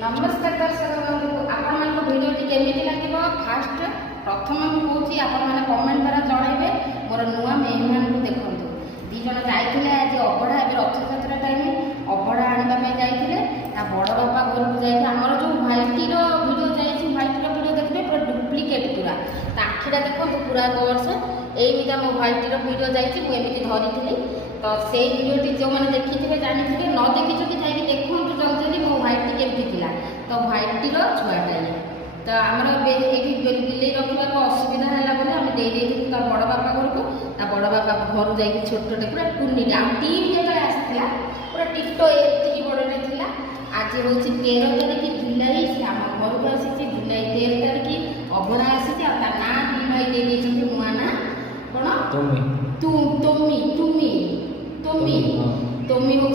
नमस्कार दर्शक बंधु आपण भिडियोटी केमी लगे फास्ट प्रथम मुझे आपण कमेंट द्वारा जनइबे मोर नुआ मेहमान को देखु दीज जाते आज अबड़ा ए रथयात्रा टाइम अबड़ा आने जाते बड़ बापा घर को जाए आमर जो भाईटीर भिडियो जाइए भाईटीर भिडियो देखिए पूरा डुप्लिकेट पूरा आखिटा देखो पूरा वर्ष यहीटा मो भाईटीर भिडियो जाइए मुझे धरी तो से भिडियोटी जो मैंने देखी थे जानी न देखी जाइए देखो जल्दी जल्दी मो भाईटी केमती थिला तो भाईटीर छुआटा तो आमर ये बिले रखा असुविधा है आम दे बड़ बापा घर को बड़ बापा घर जा छोटे पूरा टूनीटा टीम जो आसाला पूरा टिकट ये बड़े था आज हूँ 13 तारीख जुलाई से आम घर को आसी जुलाई 13 तारीख अभड़ा आसी ना दी भाई दे नुआ ना कौन तुमी तुमी तुमी तुमी तुमी